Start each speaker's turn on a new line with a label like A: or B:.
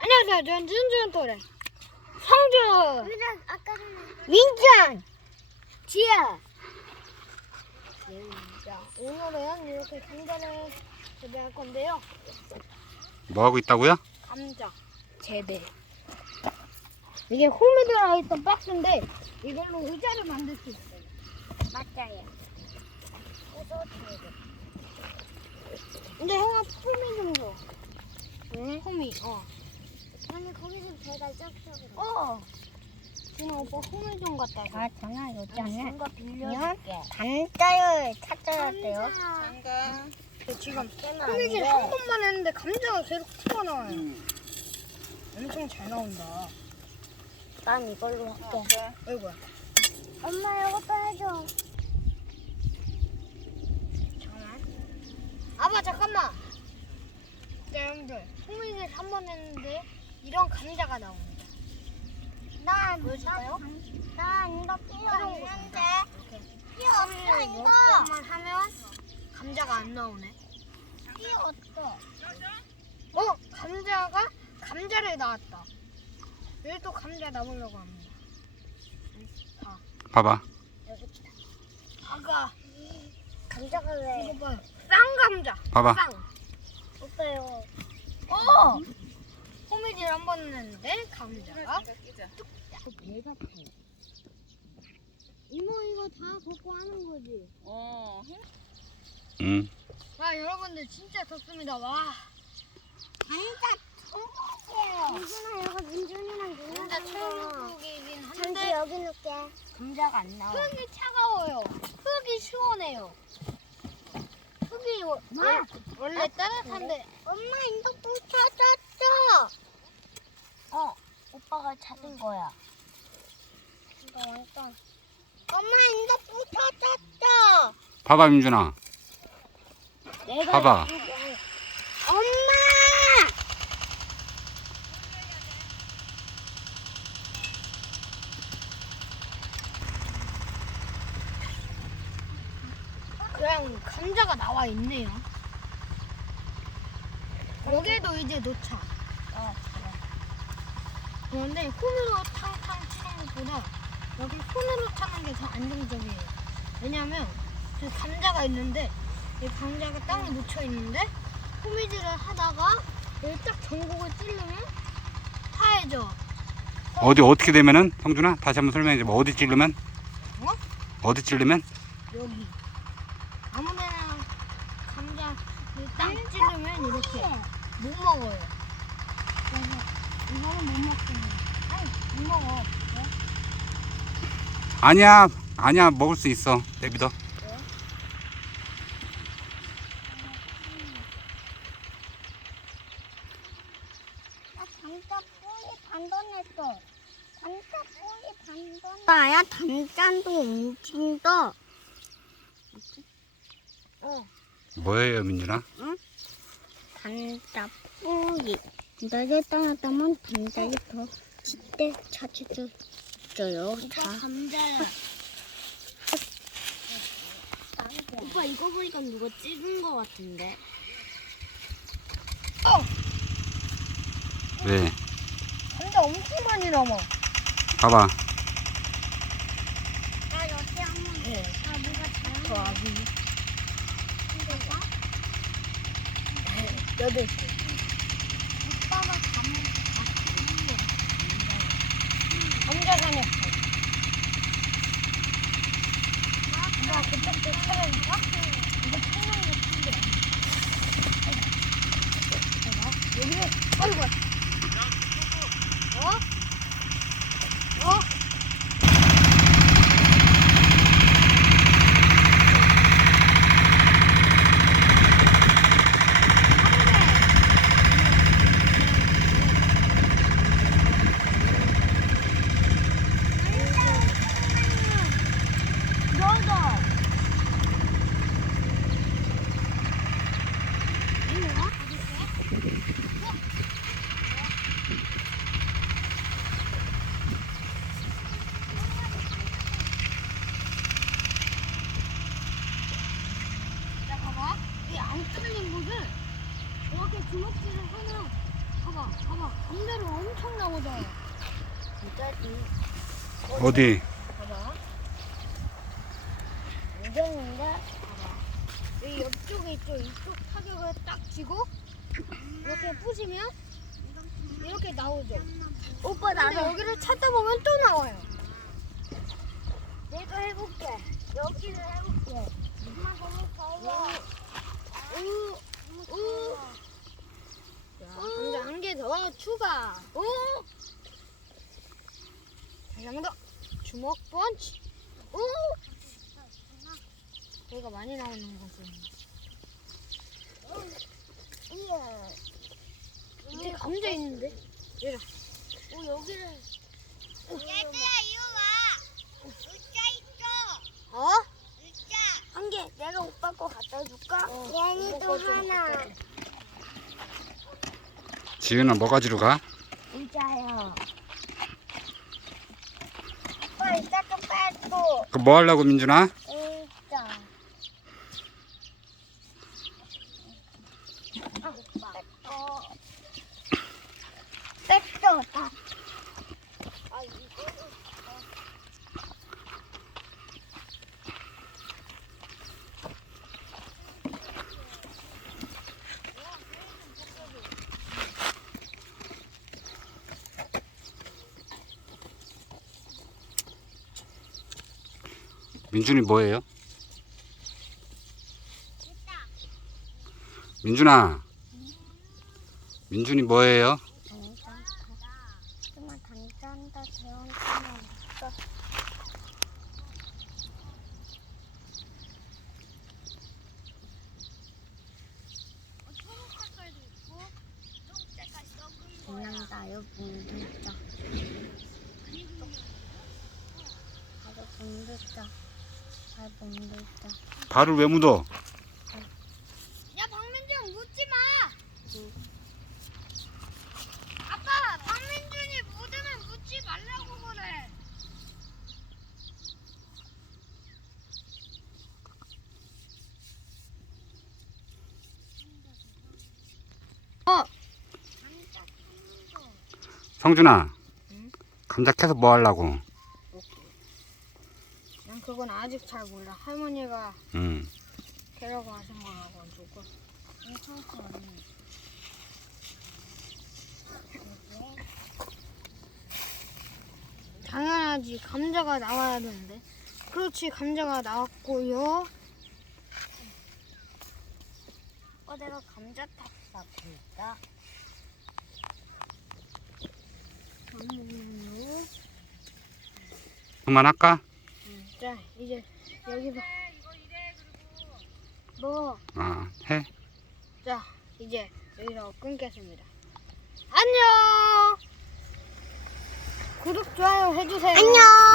A: 안녕하세요. 저는 준준토래. 성준,
B: 아까 전에
A: 민찬, 지아. 자, 오늘은 이렇게 감자를 재배할 건데요.
C: 뭐 하고 있다고요?
A: 감자 재배. 이게 홈이 들어있던 박스인데 이걸로 의자를 만들 수 있어요.
B: 맞아요.
A: 근데 형아 홈이 좀 줘. 응? 홈이.
B: 아니 거기서 배가 쩍쩍.
A: 준아 오빠 홈이 좀 갖다 줘.
D: 아, 전화 요즘에
B: 뭔가 빌려줄게.
D: 감자를 찾아야 돼요.
B: 감자.
A: 지금
B: 깨면
A: 홈이질
B: 안
A: 한
B: 돼.
A: 번만 했는데 감자가 계속 튀어나와요. 엄청 잘 나온다.
B: 난 이걸로 할게.
A: 아이고야.
B: 엄마 이것도 해줘.
A: 잠깐만. 아빠 잠깐만. 네, 여러분들 홈이질 한 번 했는데 이런 감자가 나옵니다.
B: 난
A: 보여줄까요?
B: 난 이거 필요 없는데. 필요 없어
A: 홈이를
B: 이거.
A: 10번만 하면 감자가 안 나오네.
B: 필요 없어.
A: 감자를 낳았다. 여기 또 감자 나오려고 합니다. 자,
C: 봐봐.
A: 아가
B: 감자가 왜?
A: 이거 봐요. 쌍감자.
C: 봐봐.
A: 쌍.
B: 없어요.
A: 호미질 한 번 했는데 감자가 이모 이거 다 벗고 하는 거지.
C: 응.
A: 와 여러분들 진짜 덥습니다. 와
B: 감자 천국이에요. 민준아 이거 민준이랑
A: 진짜
B: 누나가
A: 천국이긴
B: 잠시
A: 한데
B: 여기 놓게.
D: 감자가 안 나와.
A: 흙이 차가워요. 흙이 시원해요. 흙이 원래 따뜻한데
B: 엄마 이거 물 찾았어.
D: 오빠가 찾은 거야.
B: 이거 완전. 엄마 이거 물 찾았어.
C: 봐봐, 민준아. 봐봐.
B: 엄마.
A: 그냥 감자가 나와 있네요. 여기에도 이제 놓자. 그런데 손으로 탕탕 치는 것보다 여기 손으로 차는 게 더 안정적이에요. 왜냐면 그 감자가 있는데 이 감자가 땅에 묻혀 있는데 호미질을 하다가 여기 딱 전곡을 찌르면 하얘져.
C: 어떻게 되면은, 성준아? 다시 한번 설명해줘. 뭐 어디 찌르면?
A: 어?
C: 어디 찌르면?
A: 여기 아무데나 감자 땅 찌르면 이렇게 못 먹어요. 그래서 이거는 못 먹거든요. 아니 못 먹어.
C: 아니야, 먹을 수 있어. 내비둬.
B: 나 감자 뿌리 반던했어. 감자 뿌리 반던.
D: 오빠야, 감자도 움직인다.
C: 뭐예요, 민준아?
D: 감자 뿌리. 너를 떠났다면 감자를 더 짙게 찾아줘요.
B: 이거
D: 자,
B: 감자야.
D: 오빠 이거 보니까 누가 찍은 거 같은데.
C: 왜?
A: 감자 엄청 많이 남아.
C: 봐봐.
B: 나 여기 한번. 나 누가 잘한 거
A: 더하기
B: 같은데?
A: 8개.
B: 오빠가
A: 감자 사냥터. 나 그쪽도 찾아볼까? 이거 찾는 거 큰데. 여기는 아이고. 어? 엄청 나오잖아.
B: 진짜지.
C: 어디?
A: 봐봐.
B: 이겼는데?
A: 봐봐. 여기 옆쪽에 있죠. 이쪽 타격을 딱 쥐고 이렇게 부시면 이렇게 나오죠.
B: 오빠
A: 근데
B: 나도
A: 여기를 찾다 보면 또 나와요.
B: 내가 해볼게. 여기를 해볼게. 엄마 너무 더워.
A: 자, 한 개 더 추가. 오! 다시 한 번 더. 주먹 펀치. 오! 여기가 많이 나오는 것은.
B: 이야.
A: 밑에 감자 있는데? 얘라.
B: 여기를.
D: 얘들아 이리 와. 의자 있어.
A: 어?
D: 의자.
B: 한 개. 내가 오빠 거 갖다 줄까?
A: 얘니도 하나.
C: 지은아 뭐 가지러 가?
B: 의자요. 오빠 의자 좀 빼고.
C: 그 뭐 하려고 민준아?
B: 의자. 뺏겼다.
A: 아, 이거.
C: 민준이 뭐예요? 민준아. 민준이 뭐예요?
B: 그만 당장다 재원처럼 있어. 그냥 나요 분들자. 바로 분들자. 잘 분들자.
C: 발을 왜 묻어?
A: 야, 박민준 묻지 마. 아빠, 박민준이 묻으면 묻지 말라고 그래.
C: 성준아.
A: 응?
C: 감자 캐서 뭐 하려고?
A: 난 그건 아직 잘 몰라. 할머니가
C: 응.
A: 캐라고 하신 거라고 가지고. 당연하지. 감자가 나와야 되는데. 그렇지, 감자가 나왔고요.
B: 내가 감자 탔어 보니까.
C: 그만할까?
A: 자, 이제 여기 봐. 뭐?
C: 아, 해.
A: 자, 이제 여기서 끊겠습니다. 안녕. 구독, 좋아요 해주세요.
B: 안녕.